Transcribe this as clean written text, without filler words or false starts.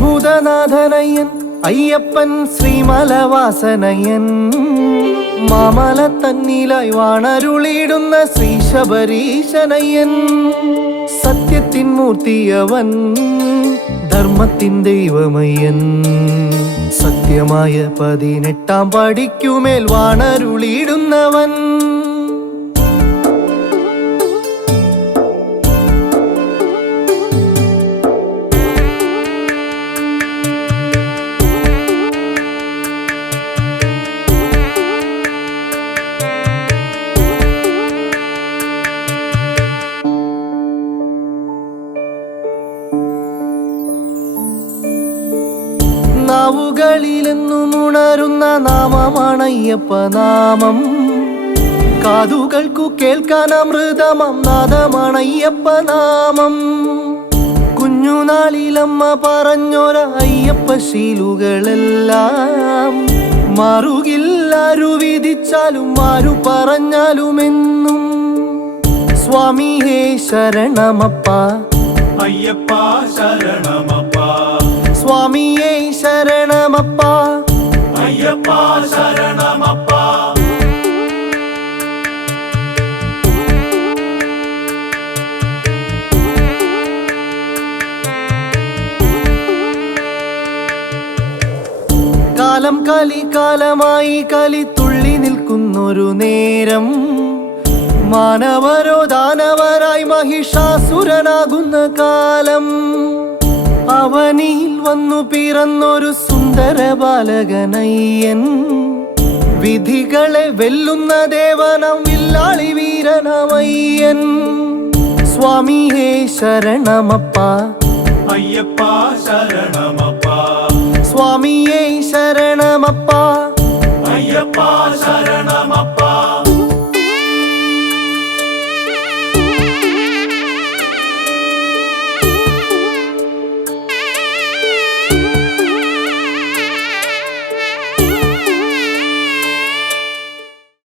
ശ്രീഭൂതനാഥനയ്യൻ അയ്യപ്പൻ ശ്രീമലവാസനയ്യൻ മാമല തന്നിലായി വാണരുളിയിടുന്ന ശ്രീ ശബരീശനയ്യൻ സത്യത്തിൻ മൂർത്തിയവൻ ധർമ്മത്തിൻ ദൈവമയ്യൻ സത്യമായ 18 പടിക്കുമേൽ വാണരുളിയിടുന്നവൻ നാവുകളിലെന്നും ഉണരുന്ന നാമമാണ് അയ്യപ്പ നാമം കാതുകൾക്കു കേൾക്കാൻ അമൃതമം നാദമാണ് അയ്യപ്പ നാമം കുഞ്ഞുനാളിലമ്മ പറഞ്ഞൊര അയ്യപ്പ ശീലുകളെല്ലാം മാറുകില്ല ആരു വിധിച്ചാലും ആരു പറഞ്ഞാലുമെന്നും സ്വാമിയേ ശരണമപ്പ അയ്യപ്പ ശരണമപ്പ സ്വാമിയേ ശരണമപ്പ അയ്യപ്പ ശരണമപ്പ കാലം കലികാലമായി കലി തുള്ളി നിൽക്കുന്നൊരു നേരം മാനവരോ ദാനവരായി മഹിഷാസുരനാകുന്ന കാലം അവനിൽ വന്നു പിറന്നൊരു സുന്ദര ബാലകനയ്യൻ വിധികളെ വെല്ലുന്ന ദേവനം വില്ലാളി വീരനമയ്യൻ സ്വാമിയേ ശരണമപ്പ അയ്യപ്പ ശരണമപ്പ സ്വാമിയേ ശരണമപ്പ